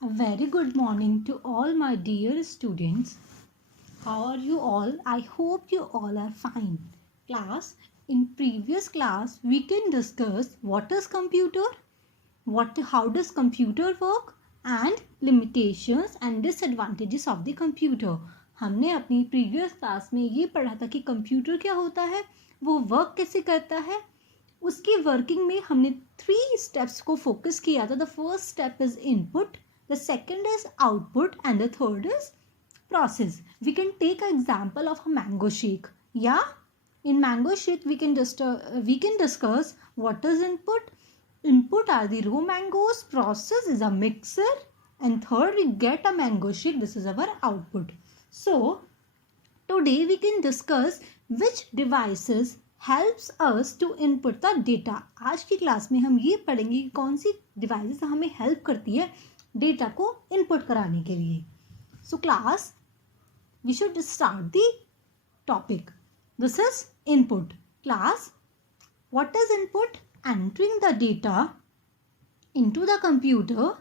A very good morning to all my dear students. How are you all? I hope you all are fine. Class, in previous class we can discuss what is computer, how does computer work and limitations and disadvantages of the computer. हमने अपनी previous class में ये पढ़ा था कि computer क्या होता है, वो वर्क कैसे करता है, उसकी वर्किंग में हमने 3 स्टेप्स को फोकस किया था. The first step is input, the second is output and the third is process. We can take an example of a mango shake. Yeah, in mango shake we can discuss what is input. Input are the raw mangoes, process is a mixer, and third we get a mango shake. This is our output. So today we can discuss which devices helps us to input the data. आज की class में हम ये पढ़ेंगे कि कौन सी devices हमें help करती है डेटा को इनपुट कराने के लिए. So class we should start the topic. This is input. Class, what is input? Entering the data into the computer,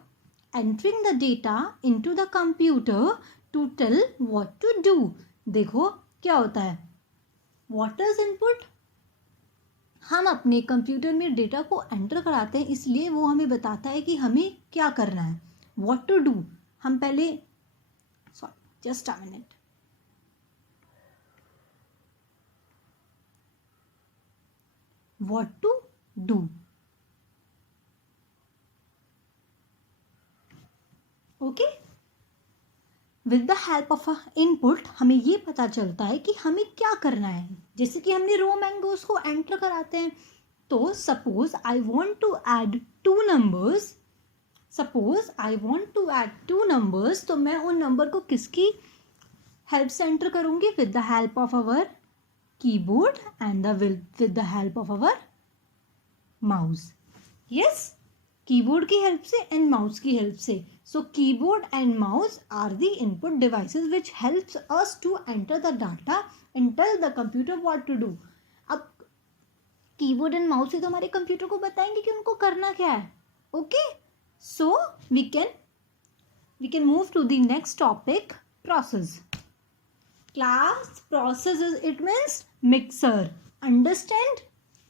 entering the data into the computer to tell what to do. देखो क्या होता है. What is input? हम अपने computer में data को enter कराते हैं, इसलिए वो हमें बताता है कि हमें क्या करना है, व्हाट टू डू. हम पहले just a minute. What to do. Okay, with the help of input हमें ये पता चलता है कि हमें क्या करना है. जैसे कि हमने रो मैंगोज को एंटर कराते हैं, तो suppose I want to add 2 numbers. तो मैं उन नंबर को किसकी हेल्प से एंटर करूंगी? With the help of our keyboard and with the help of our mouse. Yes, keyboard की हेल्प से एंड माउस की हेल्प से. So keyboard and mouse are the input devices which helps us to enter the data and tell the computer what to do. अब keyboard and mouse से तो हमारे computer को बताएंगे कि उनको करना क्या है. Okay, so we can move to the next topic, process. Class, process is it means mixer. Understand?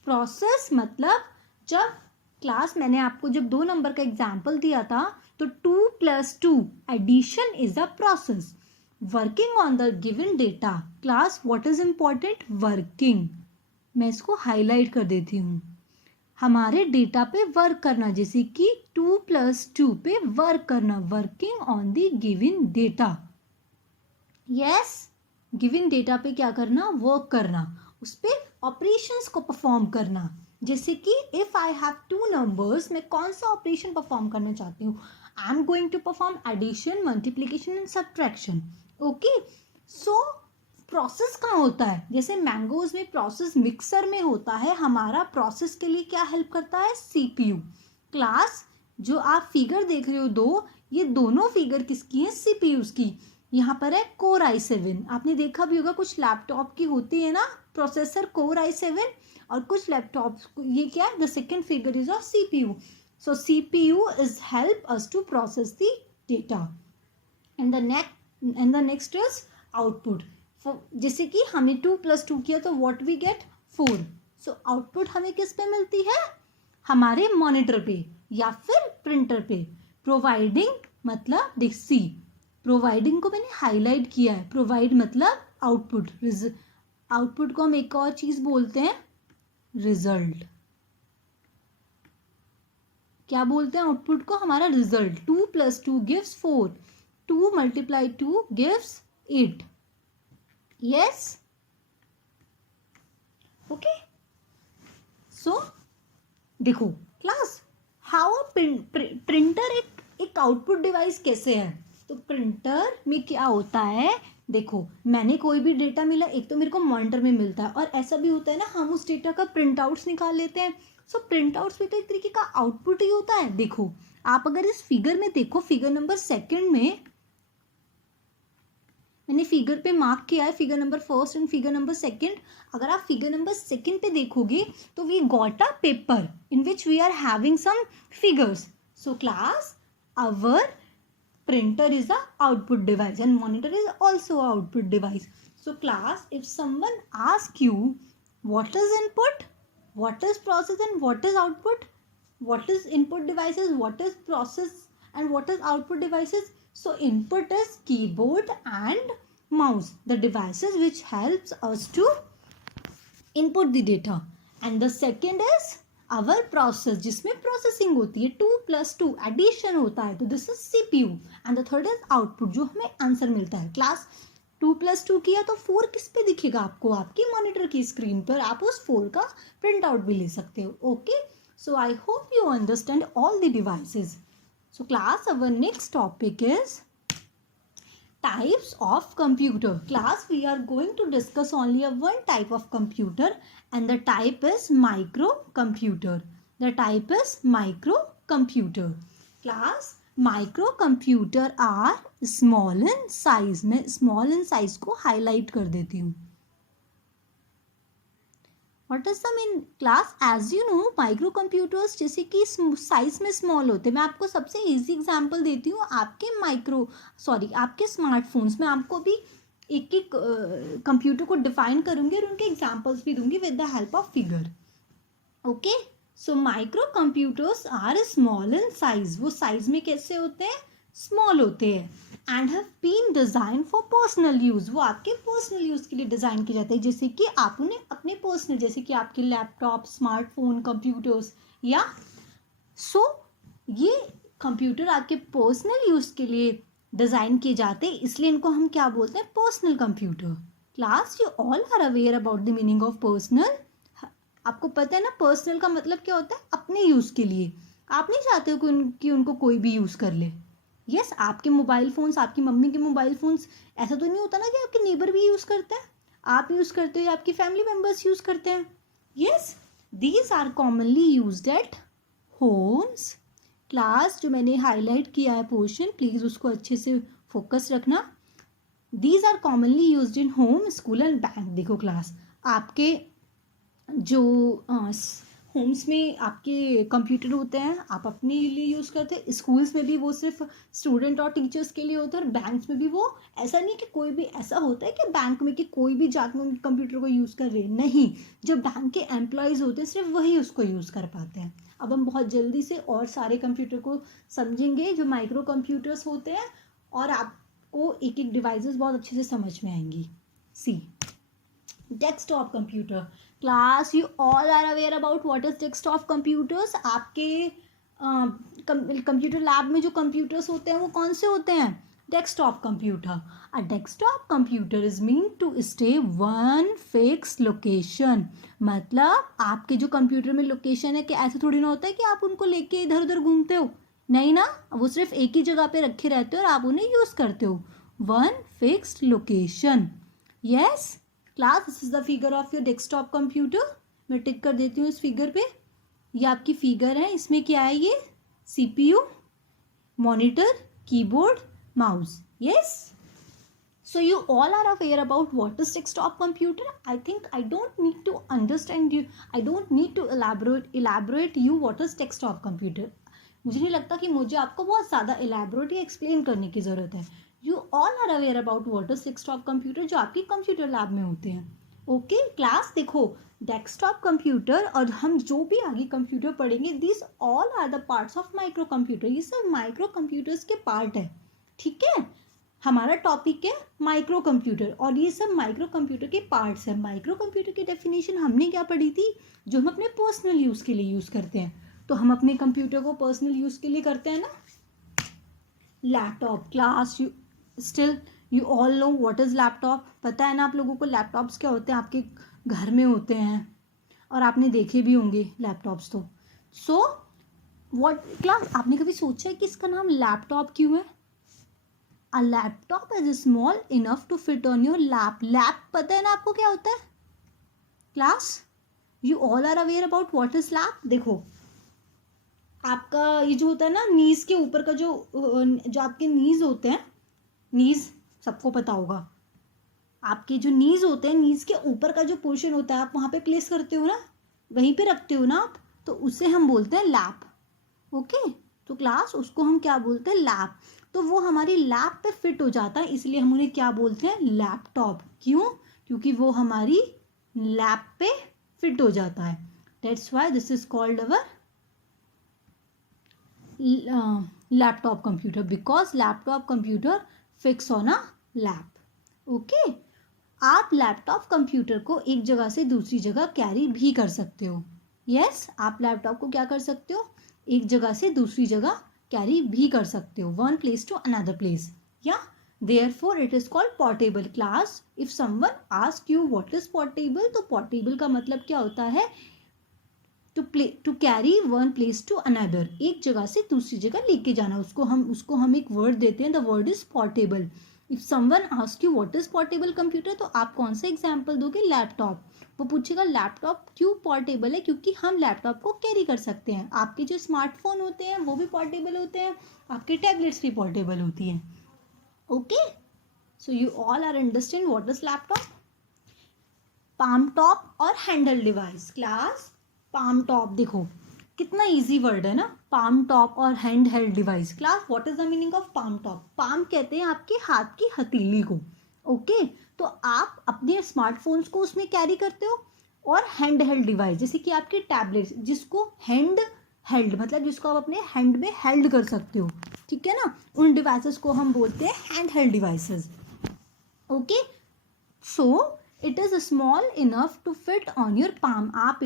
Process मतलब जब क्लास मैंने आपको जब 2 नंबर का एग्जाम्पल दिया था, तो 2 + 2 addition is a process. Working on the given data. Class, what is important? Working. मैं इसको हाईलाइट कर देती हूँ. हमारे डेटा पे वर्क करना, जैसे कि 2 + 2 पे वर्क करना. Working on the given data. Yes, given data पे क्या करना? वर्क करना. उस पर ऑपरेशंस को परफॉर्म करना. जैसे कि इफ आई हैव 2 नंबर्स, मैं कौन सा ऑपरेशन परफॉर्म करना चाहती हूँ? I am going to perform addition, multiplication and subtraction. Okay, so process कहाँ होता है? जैसे मैंगोज में प्रोसेस मिक्सर में होता है. हमारा प्रोसेस के लिए क्या हेल्प करता है? सीपीयू. क्लास, जो आप फिगर देख रहे हो 2, ये दोनों फिगर किसकी हैं? सीपीयूज की. यहाँ पर है कोर i7. आपने देखा भी होगा कुछ लैपटॉप की होती है ना प्रोसेसर, कोर i7, और कुछ लैपटॉप. ये क्या है? The second figure is of CPU. So CPU is help us to process the data. And the next is output. जैसे कि हमें 2 + 2 किया तो what we get? 4. So output हमें किस पे मिलती है? हमारे मॉनिटर पे या फिर प्रिंटर पे. प्रोवाइडिंग मतलब देख सी, प्रोवाइडिंग को मैंने हाईलाइट किया है. प्रोवाइड मतलब आउटपुट. आउटपुट को हम एक और चीज बोलते हैं, रिजल्ट. क्या बोलते हैं आउटपुट को? हमारा result. 2 + 2 gives 4. 2 × 2 gives 8. Yes, okay. So देखो क्लास, हाउ प्रिंटर एक आउटपुट डिवाइस कैसे है? तो प्रिंटर में क्या होता है? देखो, मैंने कोई भी डेटा मिला, एक तो मेरे को मॉनिटर में मिलता है, और ऐसा भी होता है ना हम उस डेटा का प्रिंट आउट्स निकाल लेते हैं. सो प्रिंट आउट्स भी तो एक तरीके का आउटपुट ही होता है. देखो, आप अगर इस फिगर में देखो, फिगर नंबर 2 में मैंने फिगर पे मार्क किया है, figure number 1 and figure number 2. अगर आप फिगर नंबर 2 पे देखोगे तो we got a paper in which we are having some figures. So class, our printer is a output device and monitor is also a output device. So class, if someone asks you what is input, what is process and what is output, what is input devices, what is process and what is output devices, so input is keyboard and mouse, the devices which helps us to input the data, and the second is our process जिसमें processing होती है, 2+2 addition होता है, तो this is CPU, and the third is output जो हमें answer मिलता है. क्लास 2+2 किया तो 4 किस पे दिखेगा आपको, आपकी मॉनिटर की स्क्रीन पर, आप उस 4 का प्रिंट आउट भी ले सकते हो. Okay, so I hope you understand all the devices. So class our next topic is types of computer. Class, we are going to discuss only one type of computer, and the type is microcomputer. The type is microcomputer. Class, microcomputer are small in size. मैं small in size को highlight कर देती हूँ. What is the mean? Class, as you know, microcomputers जैसे कि size में small होते हैं. मैं आपको सबसे इजी एग्जांपल देती हूँ. आपके स्मार्टफोन्स में आपको भी एक एक कंप्यूटर को डिफाइन करूँगी और उनके एग्जांपल्स भी दूंगी with the help of figure. Okay, so micro computers are small in size. वो साइज में कैसे होते हैं, स्मॉल होते हैं. And have been design for personal use. वो आपके पर्सनल यूज के लिए डिजाइन किए जाते हैं, जैसे कि आप उन्हें अपने पर्सनल, जैसे कि आपके लैपटॉप, स्मार्टफोन, कंप्यूटर्स, या ये कंप्यूटर आपके पर्सनल यूज के लिए डिजाइन किए जाते हैं, इसलिए इनको हम क्या बोलते हैं, personal computer. Class, you all are aware about the meaning of personal. आपको पता है ना पर्सनल का मतलब क्या होता है, अपने यूज के लिए. आप नहीं चाहते हो कि उनको कोई भी यूज कर ले. यस, आपके मोबाइल फ़ोन्स, आपकी मम्मी के मोबाइल फ़ोन्स, ऐसा तो नहीं होता ना कि आपके नेबर भी यूज़ करते हैं, आप यूज़ करते हो या आपकी फैमिली मेम्बर्स यूज़ करते हैं. Yes, these are commonly used at homes. Class, जो मैंने हाईलाइट किया है पोर्शन, प्लीज़ उसको अच्छे से फोकस रखना. These are commonly used in home, school and bank. देखो क्लास, आपके जो होम्स में आपके कंप्यूटर होते हैं, आप अपने लिए यूज़ करते हैं. स्कूल्स में भी वो सिर्फ स्टूडेंट और टीचर्स के लिए होता है, और बैंक्स में भी वो. ऐसा नहीं कि कोई भी ऐसा होता है कि बैंक में कि कोई भी जाके उन कंप्यूटर को यूज़ कर रहे हैं, नहीं. जो बैंक के एम्प्लॉयज़ होते हैं सिर्फ वही उसको यूज़ कर पाते हैं. अब हम बहुत जल्दी से और सारे कंप्यूटर को समझेंगे जो माइक्रो कंप्यूटर्स होते हैं, और आपको एक एक डिवाइसेस बहुत अच्छे से समझ में आएंगी. See, desktop computer. Class, you all are aware about what is desktop computers. आपके कंप्यूटर लैब में जो कंप्यूटर्स होते हैं वो कौन से होते हैं, desktop computer. A desktop computer is mean to stay one fix location. मतलब आपके जो कंप्यूटर में लोकेशन है, कि ऐसा थोड़ी ना होता है कि आप उनको लेके इधर उधर घूमते हो, नहीं ना. वो सिर्फ एक ही जगह पे रखे रहते हो और आप उन्हें यूज़ करते हो. One fixed location. Yes class, this is the figure of your desktop computer. मैं टिक कर देती हूँ इस फिगर पे. ये आपकी फिगर है, इसमें क्या है, ये CPU, monitor, keyboard, mouse. Yes, so you all are aware about what is desktop computer. I think I don't need to understand you, I don't need to elaborate you what is desktop computer. मुझे नहीं लगता कि मुझे आपको बहुत ज़्यादा elaborate या explain करने की ज़रूरत है. You all are aware about what is desktop computer जो आपकी कंप्यूटर लैब में होते हैं. ओके क्लास, देखो डेस्कटॉप कंप्यूटर और हम जो भी आगे कंप्यूटर पढ़ेंगे, this all are the parts of micro computer. ये सब माइक्रो कंप्यूटर्स के पार्ट है. ठीक है, हमारा टॉपिक है माइक्रो कंप्यूटर और ये सब माइक्रो कंप्यूटर के पार्ट्स हैं. माइक्रो कंप्यूटर की डेफिनेशन हमने क्या पढ़ी थी, जो हम अपने पर्सनल यूज़ के लिए यूज़ करते हैं. तो हम अपने कंप्यूटर को पर्सनल यूज़ के लिए करते हैं ना. Laptop. Class, you all know what is laptop. पता है ना आप लोगों को लैपटॉप्स क्या होते हैं, आपके घर में होते हैं और आपने देखे भी होंगे लैपटॉप्स. तो सो व्हाट क्लास, आपने कभी सोचा है कि इसका नाम लैपटॉप क्यों है. A laptop is small enough to fit on your lap. Lap पता है ना आपको क्या होता है class. You all are aware about what is lap. देखो आपका ये जो होता है ना नीज के ऊपर का जो आपके नीज होते हैं, नीज सबको पता होगा. आपके जो नीज होते हैं, नीज के ऊपर का जो पोर्शन होता है आप वहाँ पे प्लेस करते हो ना, वहीं पे रखते हो ना आप, तो उसे हम बोलते हैं लैप. ओके, तो क्लास उसको हम क्या बोलते हैं, लैप. तो तो वो हमारी लैप पे फिट हो जाता है, इसलिए हम उन्हें क्या बोलते हैं, लैपटॉप। क्यों? क्योंकि वो हमारी लैप पे फिट हो जाता है। That's why this is called our laptop computer, because laptop computer fix on a lap. Okay, आप लैपटॉप कंप्यूटर को एक जगह से दूसरी जगह कैरी भी कर सकते हो। यस, आप लैपटॉप को क्या कर सकते हो, एक जगह से दूसरी जगह कैरी भी कर सकते हो, one place to another place. या therefore it is called portable. Class, if someone ask you what is portable, तो पोर्टेबल का मतलब क्या होता है, to carry one place to another, एक जगह से दूसरी जगह लेके जाना। उसको हम एक वर्ड देते हैं, the word is portable. If someone ask you what is portable computer, तो आप कौन सा एग्जाम्पल दोगे, लैपटॉप। वो पूछेगा लैपटॉप क्यों पोर्टेबल है, क्योंकि हम लैपटॉप को कैरी कर सकते हैं। आपके जो स्मार्टफोन होते हैं वो भी पोर्टेबल होते हैं, आपके टैबलेट्स भी पोर्टेबल होती हैं। Okay, so you all are understand what is laptop. Palmtop और handheld device. Class, palmtop देखो कितना इजी वर्ड है ना, पाम टॉप और hand held device. Class, what is the meaning of palmtop. Palm कहते हैं आपके हाथ की हथेली को। ओके, तो आप अपने स्मार्टफोन्स को उसमें कैरी करते हो। और हैंड हेल्ड डिवाइस, जैसे कि आपके टैबलेट्स, जिसको हैंड हेल्ड मतलब जिसको आप अपने हैंड में हेल्ड कर सकते हो, ठीक है ना, उन डिवाइसेस को हम बोलते हैं hand held devices. Okay, so it is small enough to fit on your palm. आप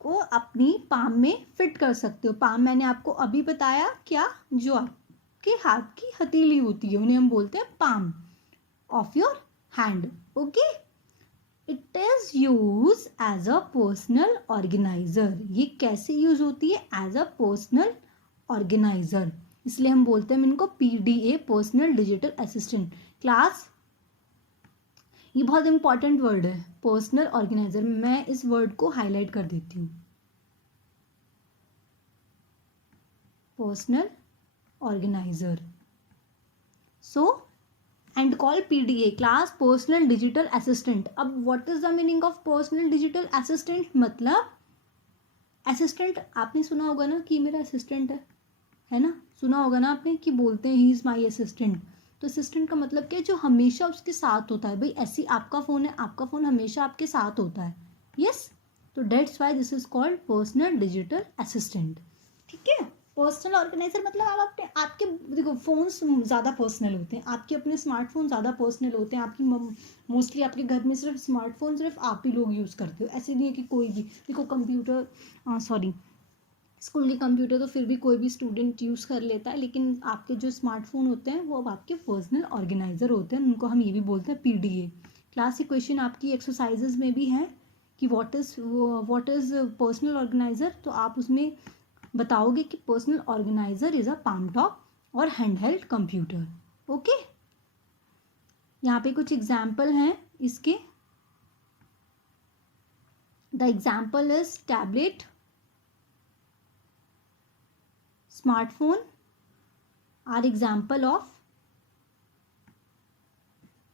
को अपनी पाम में फिट कर सकते हो। पाम मैंने आपको अभी बताया, क्या, जो आपके हाथ की हथेली होती है उन्हें हम बोलते हैं palm of your hand. Okay, it is use as a personal organiser. ये कैसे यूज होती है, एज अ पर्सनल ऑर्गेनाइजर, इसलिए हम बोलते हैं इनको PDA, personal digital assistant. Class, ये बहुत इंपॉर्टेंट वर्ड है, पर्सनल ऑर्गेनाइजर। मैं इस वर्ड को हाईलाइट कर देती हूँ, personal organizer. So and call PDA, class, personal digital assistant. अब what is the meaning of personal digital assistant, मतलब असिस्टेंट आपने सुना होगा ना कि मेरा असिस्टेंट है ना, सुना होगा ना आपने कि बोलते हैं ही इज माई असिस्टेंट। तो असिस्टेंट का मतलब क्या है, जो हमेशा उसके साथ होता है। भाई ऐसी आपका फ़ोन है, आपका फ़ोन हमेशा आपके साथ होता है। यस, तो that's why this is called personal digital assistant. ठीक है, पर्सनल ऑर्गेनाइजर मतलब आप अपने आपके देखो फोन्स ज़्यादा पर्सनल होते हैं, आपके अपने स्मार्टफोन ज़्यादा पर्सनल होते हैं। आपकी मोस्टली आपके घर में सिर्फ स्मार्टफोन सिर्फ आप ही लोग यूज़ करते हो। ऐसे नहीं है कि कोई भी, देखो कंप्यूटर सॉरी स्कूल के कंप्यूटर तो फिर भी कोई भी स्टूडेंट यूज़ कर लेता है, लेकिन आपके जो स्मार्टफोन होते हैं वो अब आपके पर्सनल ऑर्गेनाइजर होते हैं, उनको हम ये भी बोलते हैं PDA। क्लास, ये क्वेश्चन आपकी एक्सरसाइजेज में भी है कि व्हाट इज पर्सनल ऑर्गेनाइजर, तो आप उसमें बताओगे कि personal organiser is a palm top और हैंड हेल्ड कंप्यूटर। ओके, यहाँ पे कुछ एग्जाम्पल हैं इसके। The example is tablet, smartphone are example of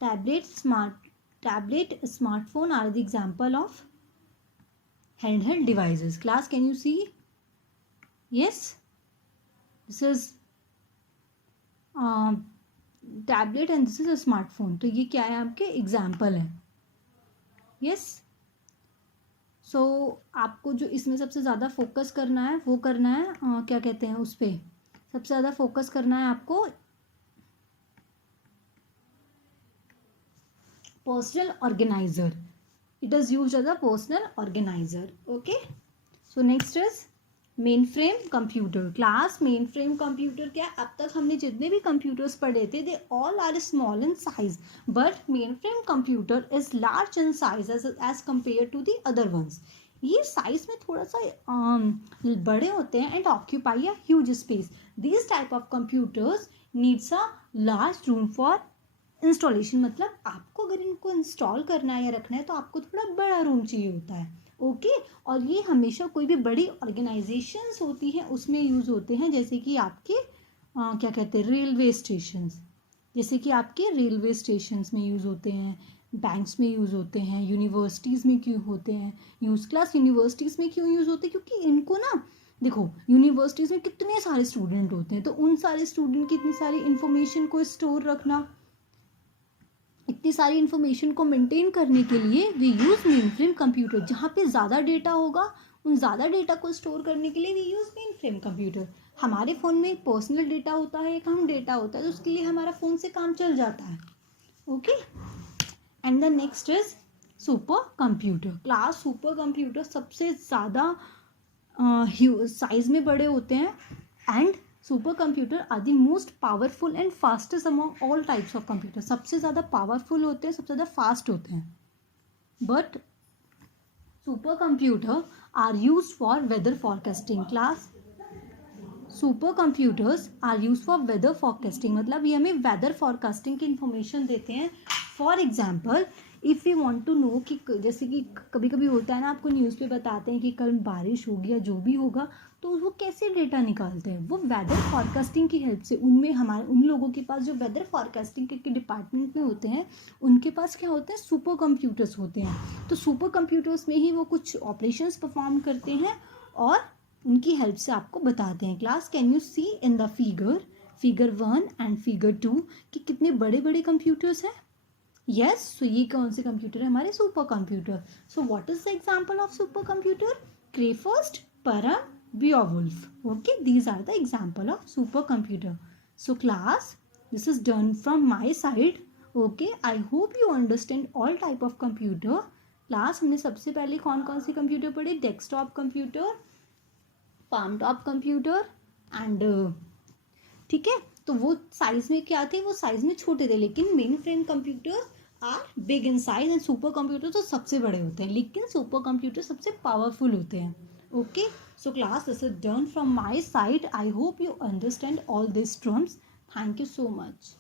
tablet, smartphone are the example of handheld devices. Class, can you see? Yes, this is tablet and this is a smartphone. तो ये क्या है, आपके एग्जाम्पल है। Yes, सो आपको जो इसमें सबसे ज़्यादा फोकस करना है वो करना है क्या कहते हैं, उस पर सबसे ज़्यादा फोकस करना है आपको personal organiser. It is used as a personal organiser. Okay, so next is main frame computer. Class, main frame computer क्या है, अब तक हमने जितने भी कंप्यूटर्स पढ़े थे they all are small in size, but main frame computer is large in size as compare to the other ones. ये साइज में थोड़ा सा बड़े होते हैं and occupy a huge space. These type of computers needs a large room for installation, मतलब आपको अगर इनको इंस्टॉल करना है या रखना है तो आपको थोड़ा बड़ा रूम चाहिए होता है। ओके, और ये हमेशा कोई भी बड़ी ऑर्गेनाइजेशंस होती हैं उसमें यूज़ होते हैं, जैसे कि आपके क्या कहते हैं, रेलवे स्टेशंस, जैसे कि आपके रेलवे स्टेशंस में यूज़ होते हैं, बैंक्स में यूज़ होते हैं, यूनिवर्सिटीज़ में क्यों होते हैं यूज़। क्लास, यूनिवर्सिटीज़ में क्यों यूज़ होते हैं, क्योंकि इनको ना देखो यूनिवर्सिटीज़ में कितने सारे स्टूडेंट होते हैं, तो उन सारे स्टूडेंट की इतनी सारी इंफॉर्मेशन को स्टोर रखना, इतनी सारी इंफॉर्मेशन को मेंटेन करने के लिए we use main frame computer. जहाँ पे ज़्यादा डेटा होगा उन ज़्यादा डेटा को स्टोर करने के लिए we use main frame computer. हमारे फ़ोन में एक पर्सनल डेटा होता है, एक हम डेटा होता है, तो उसके लिए हमारा फ़ोन से काम चल जाता है। Okay, and the next is super computer class. Super computer सबसे ज़्यादा साइज में बड़े होते हैं, and super computer are the most powerful and fastest among all types of computer. सबसे ज़्यादा पावरफुल होते हैं, सबसे ज़्यादा फास्ट होते हैं। But super computer are use for weather forecasting. Class super computers are use for weather forecasting, मतलब ये हमें वेदर फॉरकास्टिंग की इंफॉर्मेशन देते हैं। For example if you want to know कि जैसे कि कभी कभी होता है ना, आपको न्यूज़ पे बताते हैं कि कल बारिश होगी या जो भी होगा, तो वो कैसे डेटा निकालते हैं, वो वेदर फॉरकास्टिंग की हेल्प से। उनमें हमारे उन लोगों के पास जो वेदर फॉरकास्टिंग के डिपार्टमेंट में होते हैं, उनके पास क्या होते हैं, सुपर कंप्यूटर्स होते हैं। तो सुपर कंप्यूटर्स में ही वो कुछ ऑपरेशंस परफॉर्म करते हैं और उनकी हेल्प से आपको बताते हैं। Class can you see in the figure 1 and figure 2 कि कितने बड़े बड़े कंप्यूटर्स हैं। यस, सो ये कौन से कंप्यूटर है, हमारे super computer. So what is the example of super computer, Cray first, Param, Beowulf. Okay, these are the example of super computer. So class this is done from my side. Okay, I hope you understand all type of computer. Class हमने सबसे पहले कौन कौन से computer पढ़े, desktop computer, palmtop computer and ठीक है, तो वो साइज में क्या थे, वो साइज में छोटे थे, लेकिन main frame computers are big in size and super computer तो सबसे बड़े होते हैं, लेकिन सुपर कंप्यूटर सबसे पावरफुल होते हैं। Okay, so class this is done from my side. I hope you understand all this terms. Thank you so much.